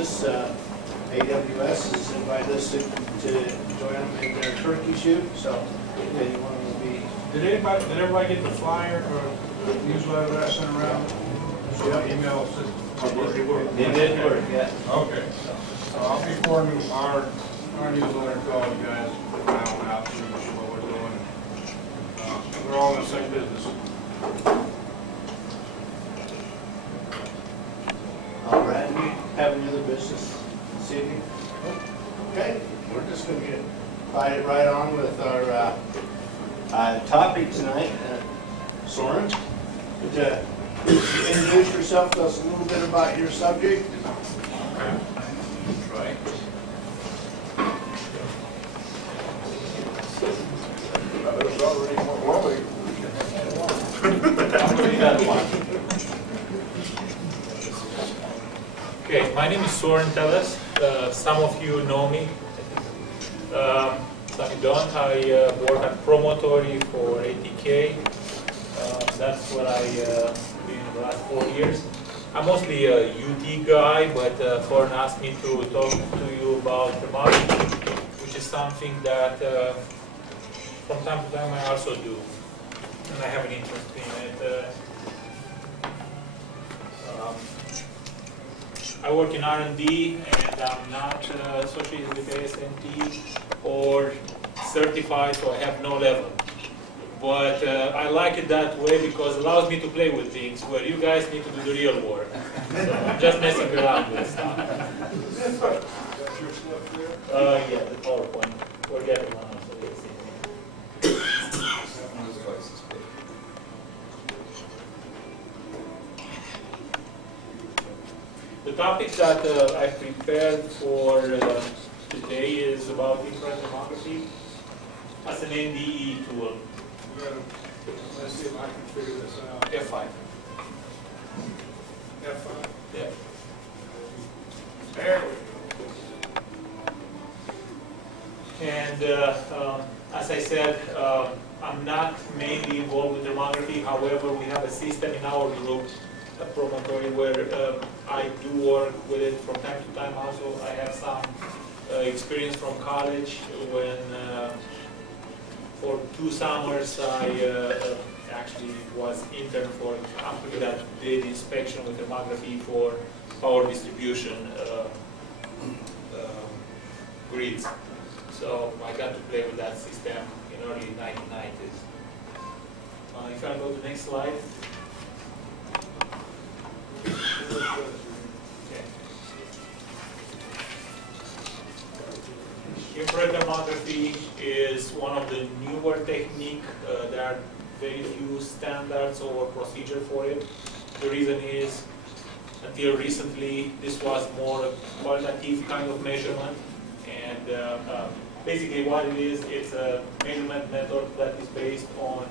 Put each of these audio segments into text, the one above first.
business. AWS has invited us to join them in their turkey shoot. So if anyone will be. Did everybody get the flyer or the newsletter that I sent around? So my email system. It did work, yeah. Okay. So I'll be forwarding our newsletter to all you guys from now on out to what we're doing. We're all in the same business. All right, we have any other business this evening? Okay, we're just going to fight right on with our topic tonight. Sorin, would you introduce yourself to us a little bit about your subject? Okay. Right. There's already one. Well, okay, my name is Sorin Teles. Some of you know me. Some you don't. I work at Promotory for ATK. That's what I been in the last 4 years. I'm mostly a UT guy, but Sorin asked me to talk to you about thermography, which is something that from time to time I also do, and I have an interest in it. I work in R&D, and I'm not associated with ASNT or certified, so I have no level. But I like it that way because it allows me to play with things where you guys need to do the real work. So I'm just messing around with stuff. Yeah, the PowerPoint. We're getting one. So let's see. The topic that I prepared for today is about infrared thermography as an NDE tool. Let's see if I can figure this out. F5. F5. Yeah. There we go. And as I said, I'm not mainly involved with thermography. However, we have a system in our group, a Promotory, where I do work with it from time to time. Also, I have some experience from college when for 2 summers I actually was intern for a company that did inspection with thermography for power distribution grids. So I got to play with that system in early 1990s. If I go to the next slide. Okay. Infrared thermography is one of the newer techniques. There are very few standards or procedure for it. The reason is, until recently, this was more a qualitative kind of measurement. And basically what it is, it's a measurement method that is based on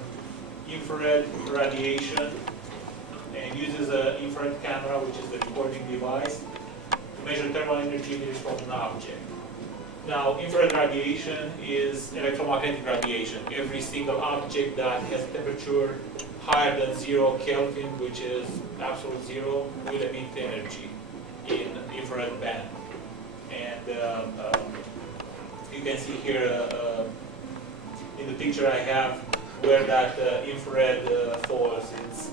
infrared radiation and uses an infrared camera, which is the recording device, to measure thermal energy released from an object. Now, infrared radiation is electromagnetic radiation. Every single object that has a temperature higher than 0 Kelvin, which is absolute zero, will emit energy in infrared band. And you can see here in the picture I have where that infrared falls. It's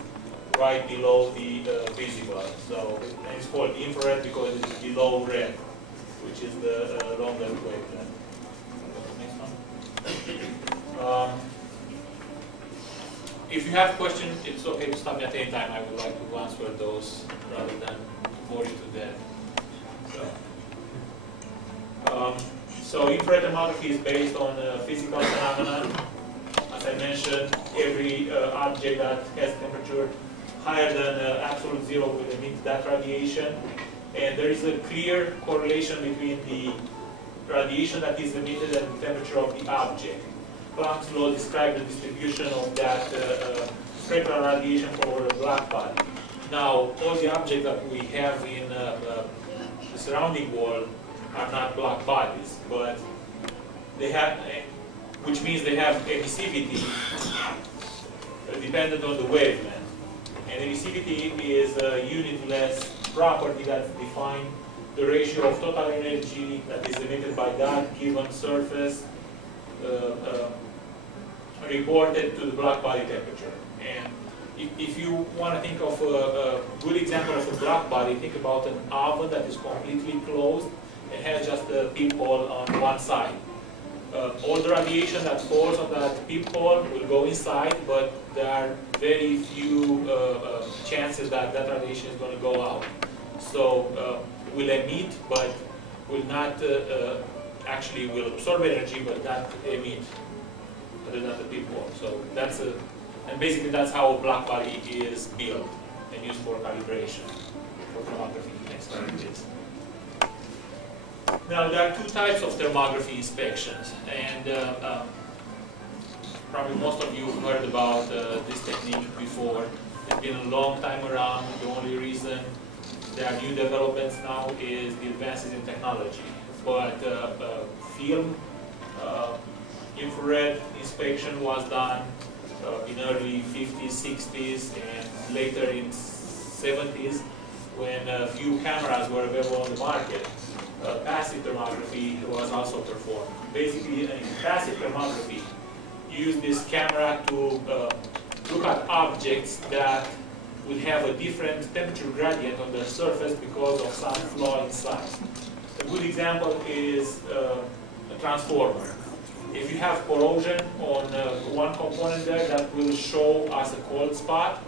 right below the visible. So it's called infrared because it's below red, which is the longer wavelength. Next one. If you have questions, it's okay to stop me at any time. I would like to answer those rather than bore you to death. So infrared thermography is based on a physical phenomenon. As I mentioned, every object that has temperature higher than absolute zero will emit that radiation. And there is a clear correlation between the radiation that is emitted and the temperature of the object. Planck's law describes the distribution of that spectral radiation for a black body. Now, all the objects that we have in the surrounding world are not black bodies, but they have, which means they have emissivity dependent on the wavelength. And emissivity is a unitless property that's defined the ratio of total energy that is emitted by that given surface reported to the black body temperature. And if you want to think of a good example of a black body, think about an oven that is completely closed and has just a peephole on one side. All the radiation that falls on that peephole will go inside, but there are very few chances that that radiation is going to go out. So will emit, but will not actually will absorb energy, but not emit, other than the peephole. So that's and basically that's how a black body is built and used for calibration, for thermography. Next slide, please. Now, there are two types of thermography inspections, and probably most of you heard about this technique before. It's been a long time around. The only reason there are new developments now is the advances in technology. But film infrared inspection was done in early 50s, 60s, and later in 70s, when a few cameras were available on the market. Passive thermography was also performed. Basically, in passive thermography, you use this camera to look at objects that would have a different temperature gradient on their surface because of some flaw inside. A good example is a transformer. If you have corrosion on one component there, that will show us a cold spot.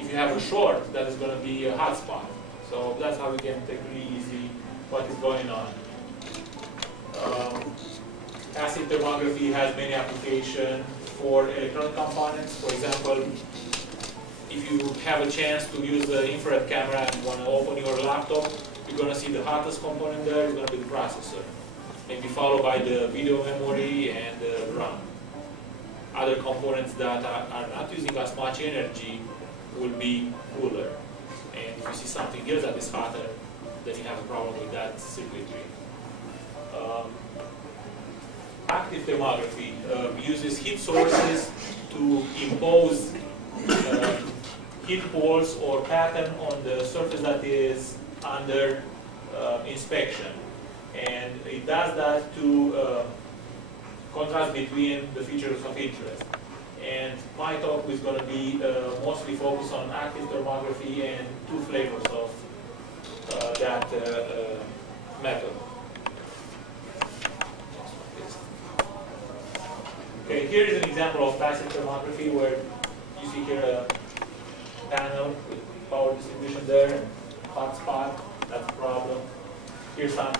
If you have a short, that is going to be a hot spot. So that's how we can take really easy what is going on. Passive thermography has many applications for electronic components. For example, if you have a chance to use the infrared camera and want to open your laptop, you're going to see the hottest component there is going to be the processor. Maybe followed by the video memory and the RAM. Other components that are not using as much energy will be cooler. And if you see something else that is hotter, then you have a problem with that circuitry. Active thermography uses heat sources to impose heat poles or pattern on the surface that is under inspection. And it does that to contrast between the features of interest. And my talk is going to be mostly focused on active thermography and two flavors of that method. Okay, here is an example of passive thermography where you see here a panel with power distribution there and hot spot, that's a problem. Here's some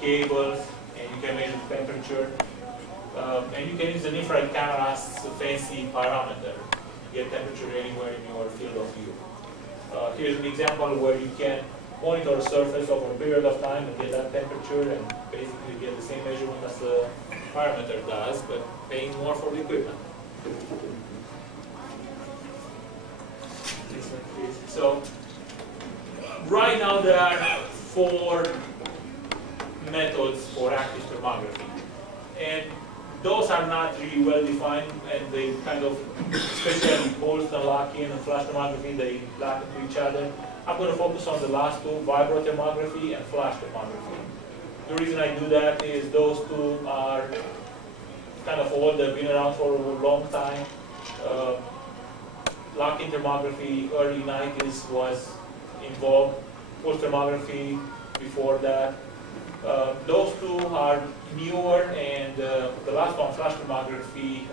cables and you can measure the temperature. And you can use an infrared camera as a fancy parameter. Get temperature anywhere in your field of view. Here's an example where you can monitor a surface over a period of time and get that temperature and basically get the same measurement as the parameter does, but paying more for the equipment. So, right now there are 4 methods for active thermography. And those are not really well defined, and they kind of, especially pulse and lock-in and flash thermography, they lock into each other. I'm going to focus on the last 2, vibrothermography and flash thermography. The reason I do that is those 2 are kind of old, they've been around for a long time. Lock-in thermography, early 90s was involved, pulse thermography before that. Those 2 are newer, and the last one, flash thermography,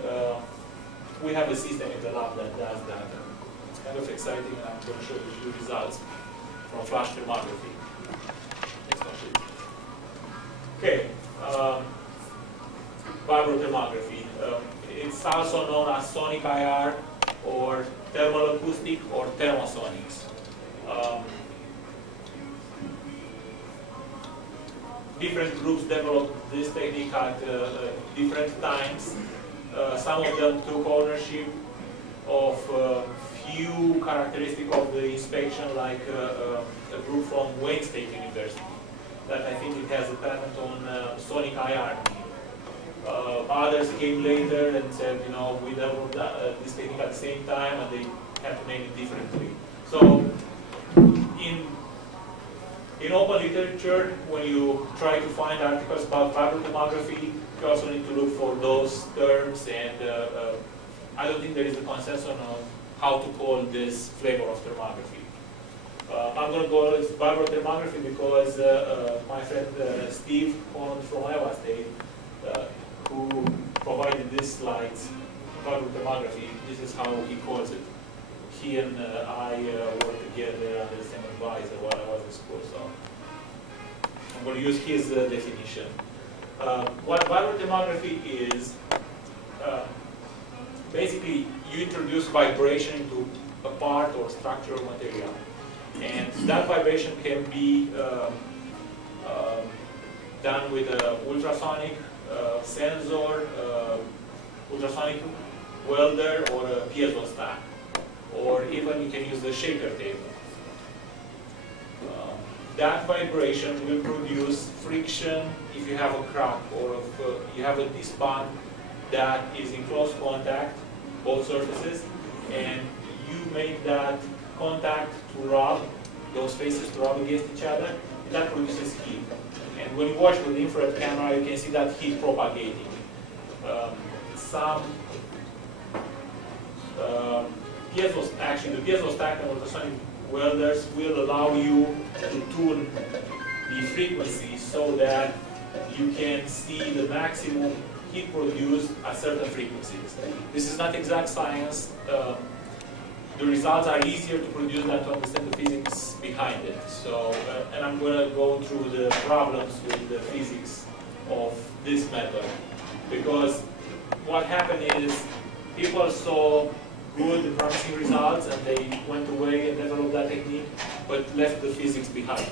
we have a system in the lab that does that. It's kind of exciting, and I'm going to show you a few results from flash thermography. Next one, please. Okay, vibrothermography. It's also known as sonic IR, or thermal acoustic, or thermosonics. Different groups developed this technique at different times. Some of them took ownership of few characteristics of the inspection, like a group from Wayne State University, that I think it has a patent on sonic IR. Others came later and said, you know, we developed this technique at the same time, and they had to name it differently. So, in In open literature, when you try to find articles about vibrotomography, you also need to look for those terms, and I don't think there is a consensus on how to call this flavor of thermography. I'm going to call it vibrotomography because my friend Steve Holland from Iowa State, who provided these slides, vibrotomography, this is how he calls it. He and I worked together under the same advisor while I was in school, so I'm going to use his definition. What vibrotomography is, basically you introduce vibration into a part or structure or material, and that vibration can be done with an ultrasonic sensor, ultrasonic welder, or a piezo stack. Or even you can use the shaker table. That vibration will produce friction if you have a crack or if you have a disc bond that is in close contact, both surfaces, and you make that contact to rub, those faces to rub against each other, and that produces heat. And when you watch with the infrared camera, you can see that heat propagating. Actually, the piezo stack and ultrasonic welders will allow you to tune the frequency so that you can see the maximum heat produced at certain frequencies. This is not exact science. The results are easier to produce than to understand the physics behind it. So, and I'm going to go through the problems with the physics of this method, because what happened is people saw good and promising results, and they went away and developed that technique, but left the physics behind.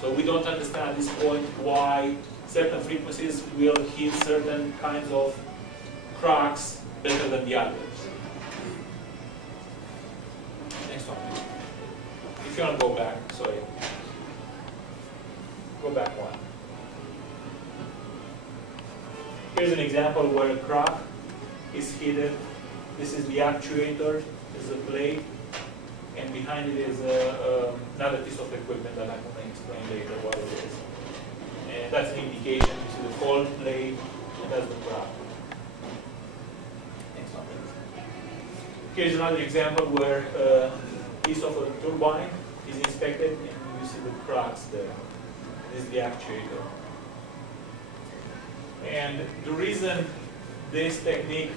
So we don't understand at this point why certain frequencies will hit certain kinds of cracks better than the others. Next one, please. If you want to go back, sorry. Go back one. Here's an example where a crack is hidden. This is the actuator, this is a blade, and behind it is another piece of equipment that I'm going to explain later what it is. And that's an indication. You see the cold blade, and that's the crack. Next one, please. Here's another example where a piece of a turbine is inspected, and you see the cracks there. This is the actuator. And the reason this technique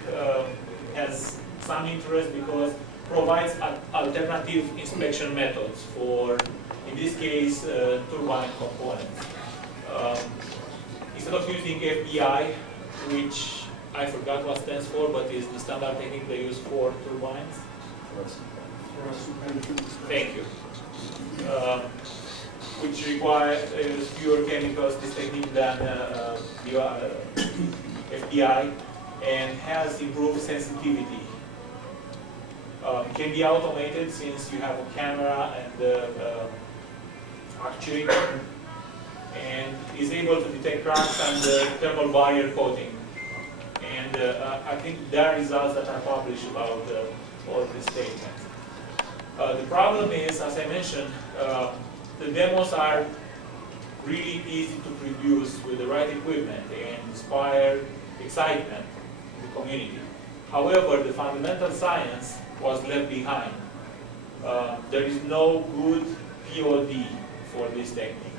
has some interest because provides alternative inspection methods for, in this case, turbine components. Instead of using FBI, which I forgot what stands for, but is the standard technique they use for turbines. Thank you. Which requires fewer chemicals, this technique, than FBI, and has improved sensitivity. Can be automated since you have a camera and actuator, and is able to detect cracks under thermal barrier coating. And I think there are results that are published about all this statement. The problem is, as I mentioned, the demos are really easy to produce with the right equipment and inspire excitement in the community. However, the fundamental science was left behind. There is no good POD for this technique,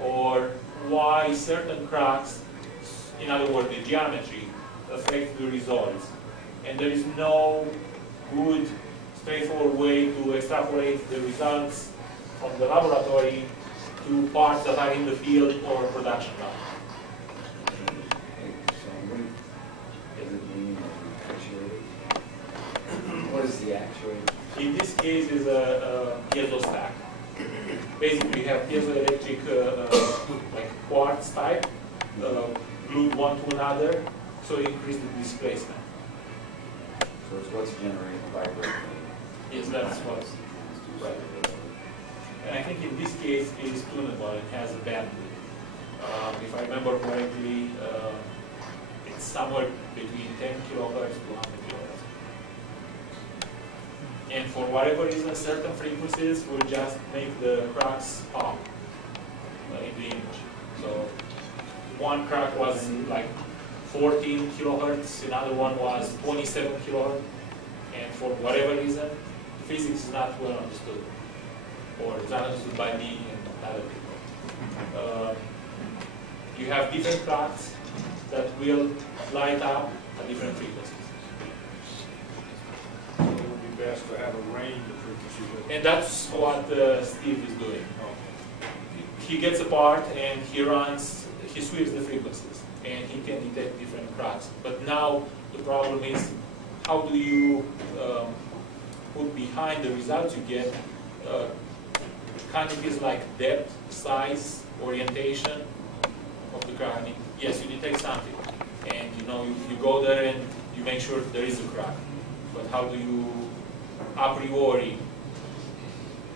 or why certain cracks, in other words, the geometry, affect the results. And there is no good, straightforward way to extrapolate the results from the laboratory to parts that are in the field or production line. What is the actuator? In this case, is a piezo stack. Basically, you have piezoelectric, like quartz type, glued one to another, so you increase the displacement. So it's what's generating the vibration. Yes, that's what's right. And I think in this case, it is tunable and has a bandwidth. If I remember correctly, it's somewhere between 10 kilohertz to 100 kilohertz. And for whatever reason, certain frequencies will just make the cracks pop. the image. So one crack was like 14 kilohertz, another one was 27 kilohertz, and for whatever reason, physics is not well understood, or it's not understood by me and other people. You have different cracks that will light up at different frequencies. So it would be best to have a range of frequencies. And that's what Steve is doing. He gets a part and he sweeps the frequencies, and he can detect different cracks. But now the problem is, how do you put behind the results you get quantities like depth, size, orientation of the crack? I mean, yes, you detect something, and you go there and you make sure there is a crack. But how do you, a priori,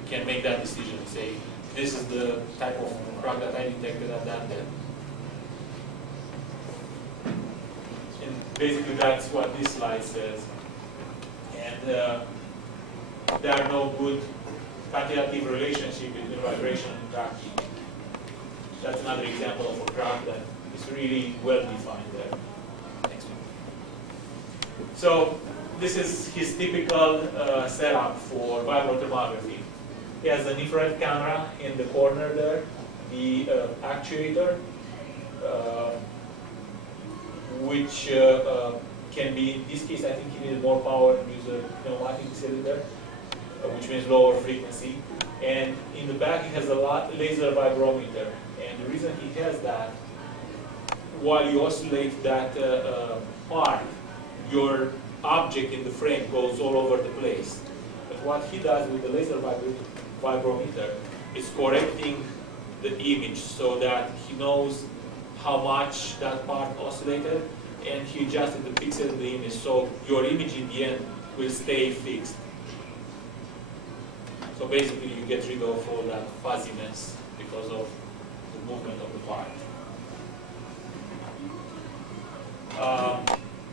can make that decision and say, this is the type of crack that I detected at that depth? And basically that's what this slide says. And there are no good quantitative relationship between vibration and crack heat. That's another example of a crack that is really well defined there. Next one. So this is his typical setup for vibro-thermography. He has an infrared camera in the corner there, the actuator, which can be, in this case I think he needed more power and use a pneumatic cylinder, which means lower frequency. And in the back he has a laser vibrometer. And the reason he has that, while you oscillate that part, your object in the frame goes all over the place. But what he does with the laser vibrometer is correcting the image so that he knows how much that part oscillated, and he adjusted the pixel in the image so your image in the end will stay fixed. So basically you get rid of all that fuzziness because of the movement of the part.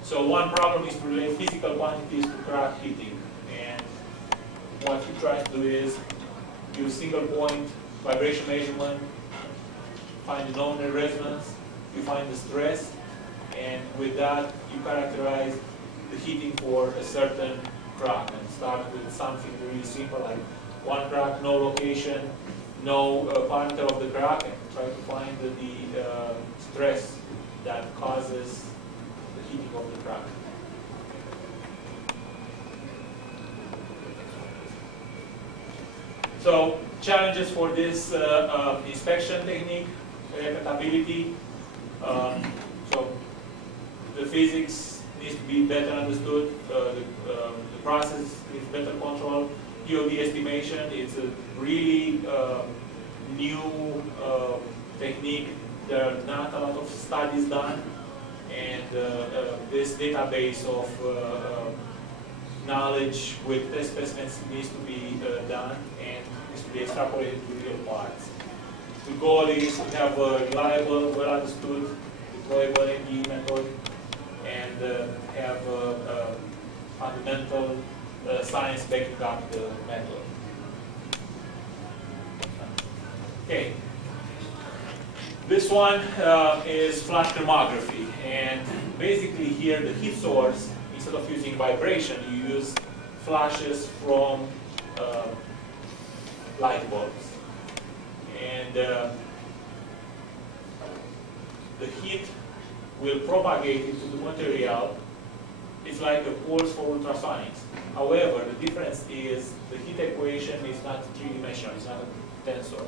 So one problem is to relate physical quantities to crack heating, and what he tries to do is use single point vibration measurement, find the nominal resonance, you find the stress, and with that you characterize the heating for a certain crack, and start with something really simple like one crack, no location, no parameter of the crack, and try to find the stress that causes the heating of the crack. So challenges for this inspection technique, repeatability. So the physics needs to be better understood, the process needs better control. POD estimation, it's a really new technique. There are not a lot of studies done, and this database of knowledge with test specimens needs to be done and needs to be extrapolated to real parts. The goal is to have a reliable, well understood, deployable MDE method, and have a fundamental science backing up the method. Okay. This one is flash thermography, and basically here the heat source, instead of using vibration, you use flashes from light bulbs. And the heat will propagate into the material. It's like a pulse for ultrasonics. However, the difference is the heat equation is not three-dimensional, it's not a tensor.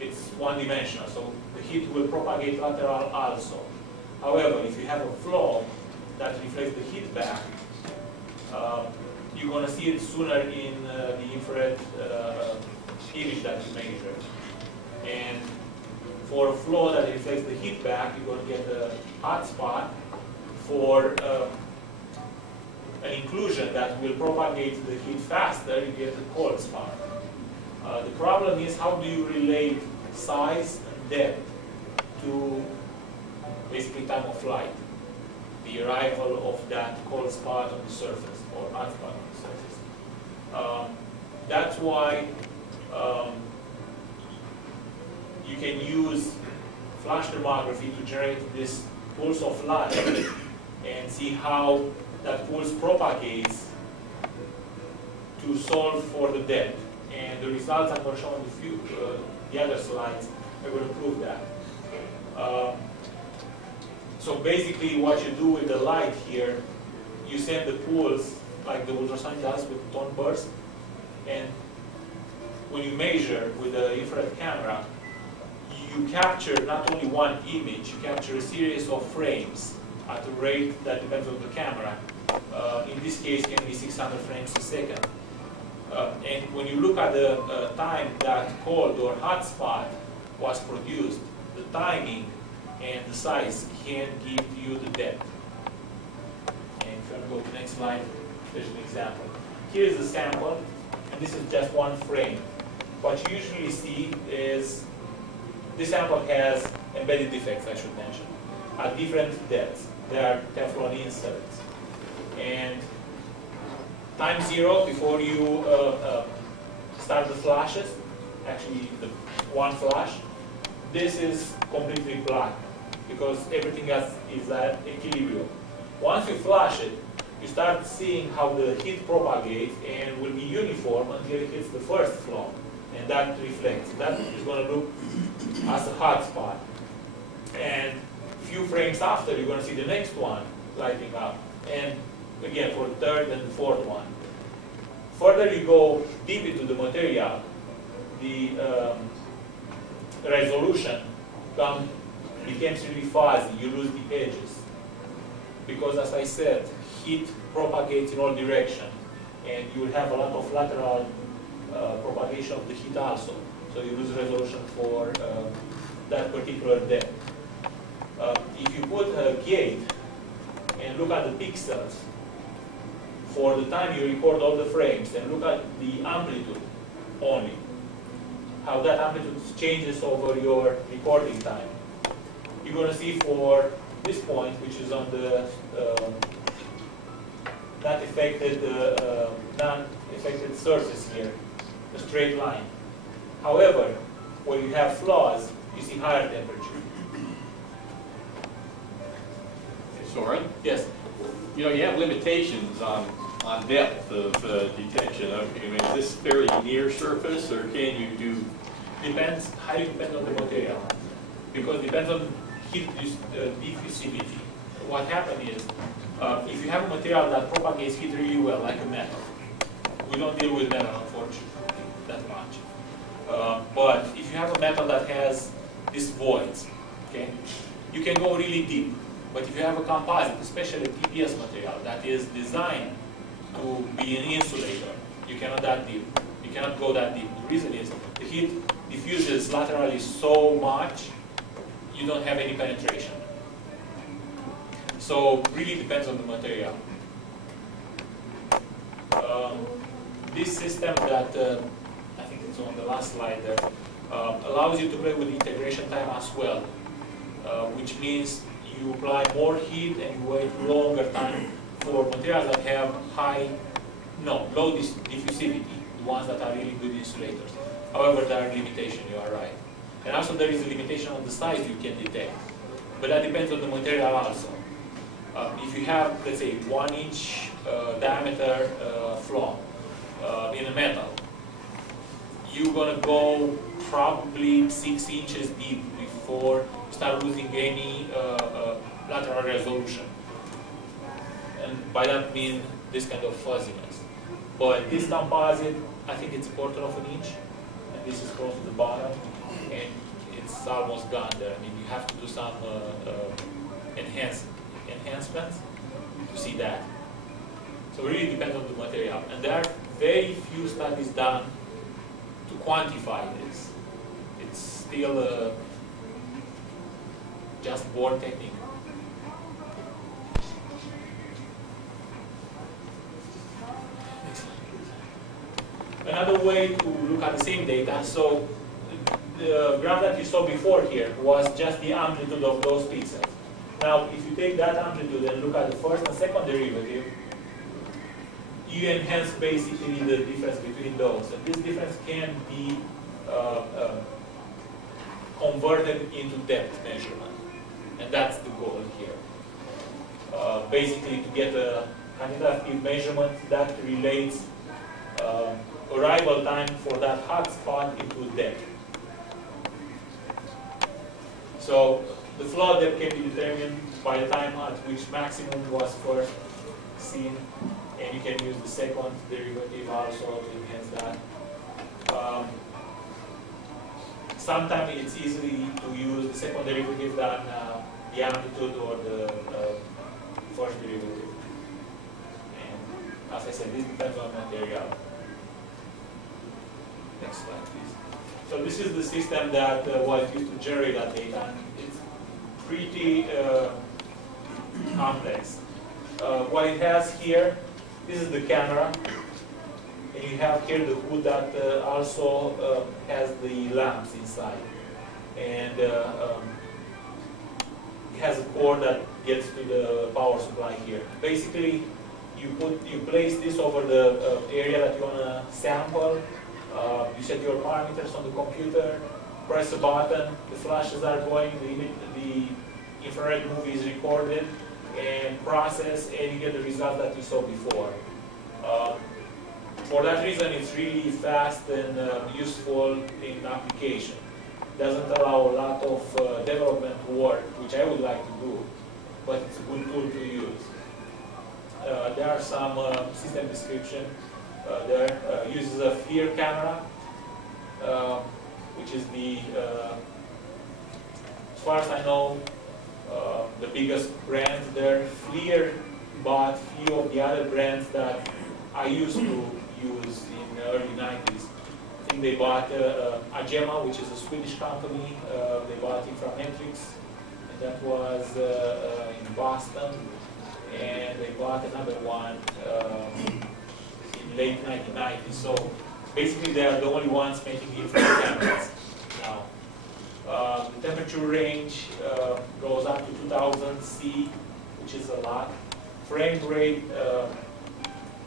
It's one-dimensional, so the heat will propagate lateral also. However, if you have a flow that reflects the heat back, you're going to see it sooner in the infrared image that you measure. And for a flow that reflects the heat back, you're going to get a hot spot. For an inclusion that will propagate the heat faster, you get a cold spot. The problem is, how do you relate size and depth to basically time of flight, the arrival of that cold spot on the surface or hot spot on the surface. That's why you can use flash thermography to generate this pulse of light and see how that pulse propagates to solve for the depth. And the results I'm going to show on the other slides are going to prove that. So basically what you do with the light here, you send the pulse like the ultrasonic does with tone burst, and when you measure with the infrared camera, you capture not only one image, you capture a series of frames at a rate that depends on the camera. In this case, can be 600 frames a second. And when you look at the time that cold or hot spot was produced, the timing and the size can give you the depth. And if you want to go to the next slide, there's an example. Here's the sample, and this is just one frame. What you usually see is this sample has embedded defects, I should mention, at different depths. They are Teflon inserts. And time 0, before you start the flashes, actually the one flash, this is completely black because everything else is at equilibrium. Once you flash it, you start seeing how the heat propagates and will be uniform until it hits the first flow. And that reflects. That is going to look as a hot spot. And a few frames after, you're going to see the next one lighting up. And again, for the third and the fourth one. Further you go deep into the material, the resolution becomes really fuzzy. You lose the edges. Because as I said, heat propagates in all directions. And you will have a lot of lateral propagation of the heat also. So you lose resolution for that particular depth. If you put a gate and look at the pixels, for the time you record all the frames, and look at the amplitude only, how that amplitude changes over your recording time. You're going to see for this point, which is on the non-affected surface here, a straight line. However, when you have flaws, you see higher temperature. Sorin? Yes? You know, you have limitations on depth of detection. I mean, is this fairly near surface, or can you do? Depends, highly depends on the material. Because it depends on heat diffusivity. What happens is, if you have a material that propagates heat really well, like a metal, we don't deal with metal, unfortunately, that much. But if you have a metal that has these voids, okay, you can go really deep. But if you have a composite, especially a TPS material that is designed to be an insulator, you cannot that deep. You cannot go that deep. The reason is the heat diffuses laterally so much, you don't have any penetration. So really depends on the material. This system that I think it's on the last slide there allows you to play with integration time as well, which means you apply more heat and you wait longer time for materials that have low diffusivity, the ones that are really good insulators. However, there are limitations, you are right. And also there is a limitation on the size you can detect. But that depends on the material also. If you have, let's say, 1 inch diameter flaw in a metal, you're going to go probably 6 inches deep before you start losing any lateral resolution. And by that mean this kind of fuzziness. But this composite, I think it's 1/4 of an inch, and this is close to the bottom, and it's almost gone there. I mean, you have to do some enhancements to see that. So it really depends on the material. And there are very few studies done to quantify this. It's still just born technique. Another way to look at the same data, so the graph that you saw before here was just the amplitude of those pixels. Now, if you take that amplitude and look at the first and second derivative, you enhance basically the difference between those. And this difference can be converted into depth measurement. And that's the goal here. Basically to get a quantitative measurement that relates arrival time for that hot spot into depth. So the flow depth can be determined by the time at which maximum was first seen, and you can use the second derivative also to enhance that. Sometimes it's easy to use the second derivative than the amplitude or the first derivative. And as I said, this depends on material. Next slide, please. So this is the system that was used to generate that data, and it's pretty complex. What it has here, this is the camera, and you have here the hood that also has the lamps inside, and it has a cord that gets to the power supply here. Basically, you place this over the area that you want to sample. You set your parameters on the computer, press a button, the flashes are going, the infrared movie is recorded and processed, and you get the result that you saw before. For that reason, it's really fast and useful in application. It doesn't allow a lot of development work, which I would like to do, but it's a good tool to use. There are some system description. There uses a FLIR camera, which is the, as far as I know, the biggest brand there. FLIR bought few of the other brands that I used to use in the early 90s. I think they bought Agema, which is a Swedish company. They bought it from Metrix, and that was in Boston. And they bought another one in late 1990s. So basically, they are the only ones making infrared cameras now. The temperature range goes up to 2000 C, which is a lot. Frame rate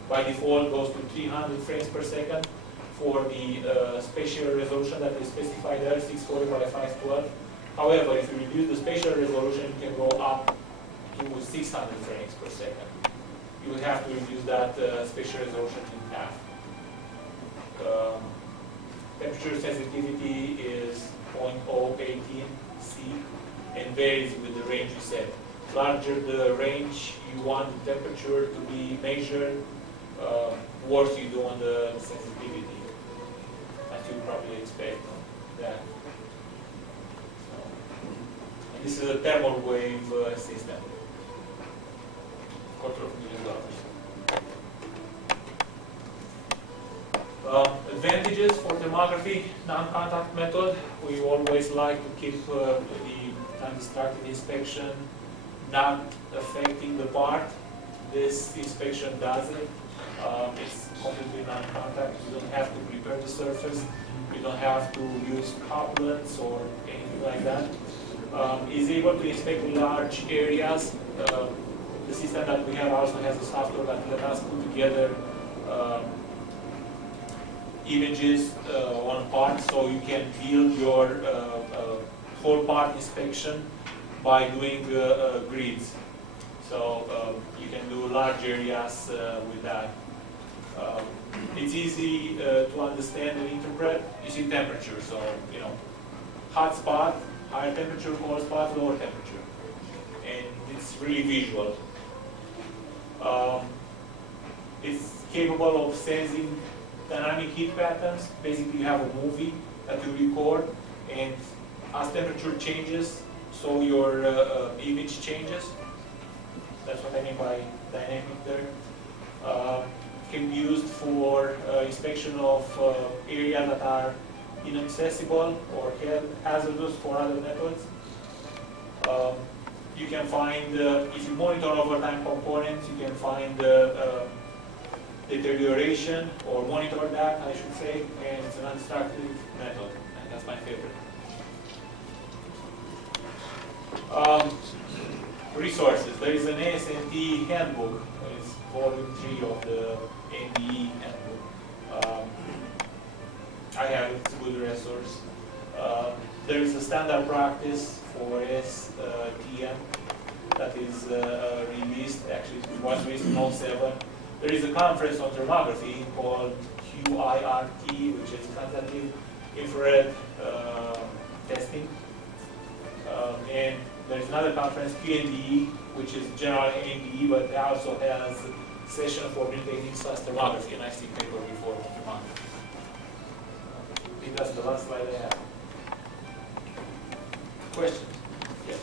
by default goes to 300 frames per second for the spatial resolution that is specified there, 640 by 512. However, if you reduce the spatial resolution, you can go up to 600 frames per second. You will have to reduce that spatial resolution in half. Temperature sensitivity is 0.018 C and varies with the range you set. Larger the range you want the temperature to be measured, worse you do on the sensitivity, as you probably expect that. And this is a thermal wave system. $250,000. Advantages for thermography, non-contact method. We always like to keep the undistracted inspection not affecting the part. This inspection does it. It's completely non-contact. You don't have to prepare the surface. You don't have to use couplets or anything like that. Is able to inspect large areas. The system that we have also has a software that let us put together images on parts, so you can build your whole part inspection by doing grids. So you can do large areas with that. It's easy to understand and interpret. You see temperature, so hot spot, higher temperature, cold spot, lower temperature, and it's really visual. It's capable of sensing dynamic heat patterns. Basically, you have a movie that you record, and as temperature changes, so your image changes. That's what I mean by dynamic there. Can be used for inspection of areas that are inaccessible or hazardous for other methods. You can find, if you monitor overtime components, you can find deterioration or monitor that, I should say, and it's an unstructured method, and that's my favorite. Resources. There is an ASNT handbook. It's volume 3 of the NDE handbook. I have it. It's a good resource. there is a standard practice for STM that is released, actually it was released in 2007. There is a conference on thermography called QIRT, which is quantitative infrared testing. And there's another conference, QNDE, which is general NDE, but it also has a session for new techniques plus thermography, and I see paper before on thermography. I think that's the last slide I have. Questions? Yes.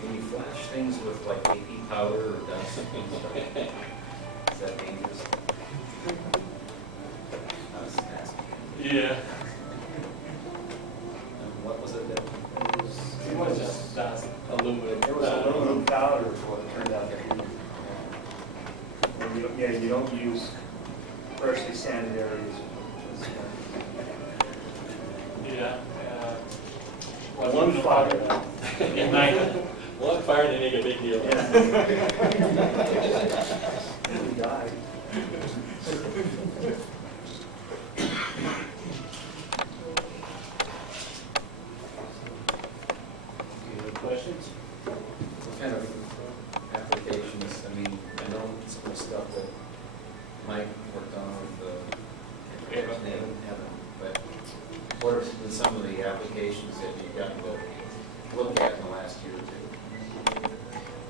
Can you flash things with like AP powder or dust and stuff? Is that dangerous? I was asking. Yeah. And what was it that? It was just dust. Aluminum. It was aluminum powder is what it turned out to be. And you don't use freshly sanded areas. Yeah. One fire. Ignited. One fire didn't make a big deal. We died. Any other questions? What kind of applications, I mean, I know some of the stuff that Mike worked on with the, Evan, but what have been some of the applications that you've gotten to look at in the last year or two?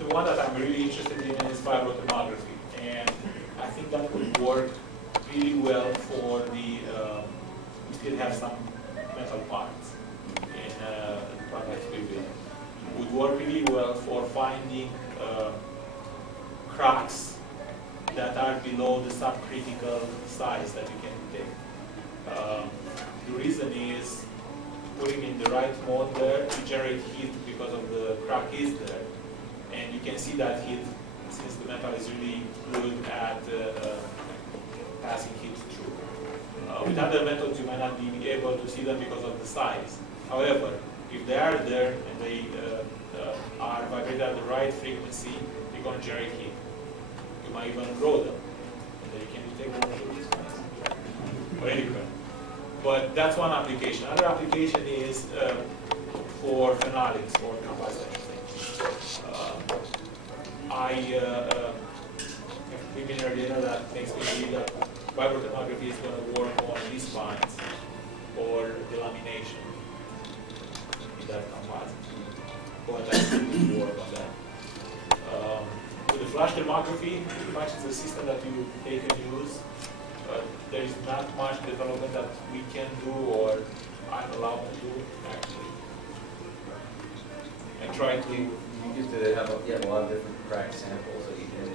The one that I'm really interested in is vibrothermography, and I think that would work really well for the, we still have some metal parts in the products we build. Would work really well for finding cracks that are below the subcritical size that you can detect. The reason is putting in the right mode there, you generate heat because of the crack is there. And you can see that heat, since the metal is really good at passing heat through. With other methods, you might not be able to see them because of the size. However, if they are there and they are vibrated at the right frequency, you're going to generate heat. You might even grow them, and then you can detect them through these ones. Or any current. But that's one application. Another application is for phenolics or composites. I have preliminary data that makes me believe that vibrothermography is going to work on these lines or delamination in that composite. But I still work on that. With the flash thermography, pretty much it's a system that they can use. There is not much development that we can do or I'm allowed to do, actually. And try to... You used to have a lot of different crack samples that you did,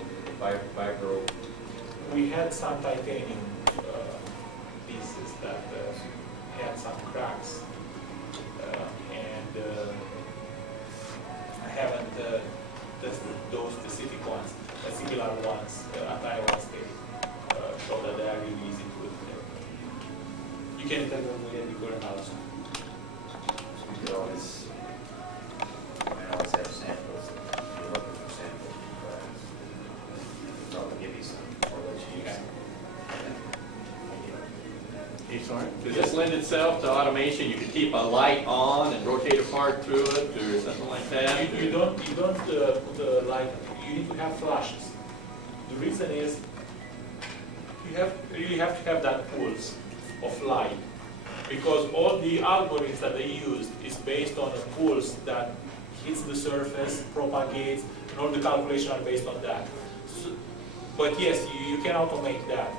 vibro. We had some titanium pieces that had some cracks, and I haven't tested those specific ones, but similar ones at Iowa State show that they are really easy to detect. You can detect them with any current also. You could always, have samples. If you're looking for samples, probably give you some correlations. Hey, sorry? Does this lend itself to automation? You could keep a light on and rotate a part through it or something like that? You don't put the light, you need to have flashes. The reason is you really have to have that pulse of light, because all the algorithms that they used is based on a pulse that hits the surface, propagates, and all the calculations are based on that. So, but yes, you can automate that.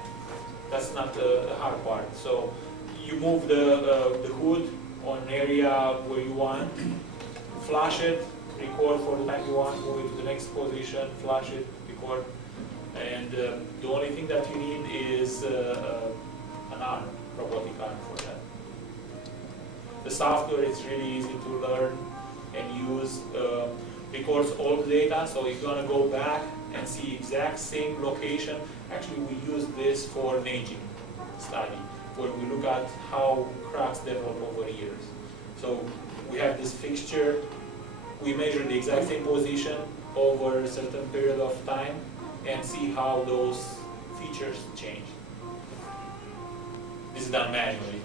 That's not the hard part. So you move the hood on an area where you want, flash it, record for the time you want, move it to the next position, flash it, record. And the only thing that you need is an arm, robotic arm for that. The software is really easy to learn and use, records all the data, so if you're going to go back and see exact same location, actually we use this for an aging study, where we look at how cracks develop over years. So we have this fixture, we measure the exact same position over a certain period of time, and see how those features change. This is done manually.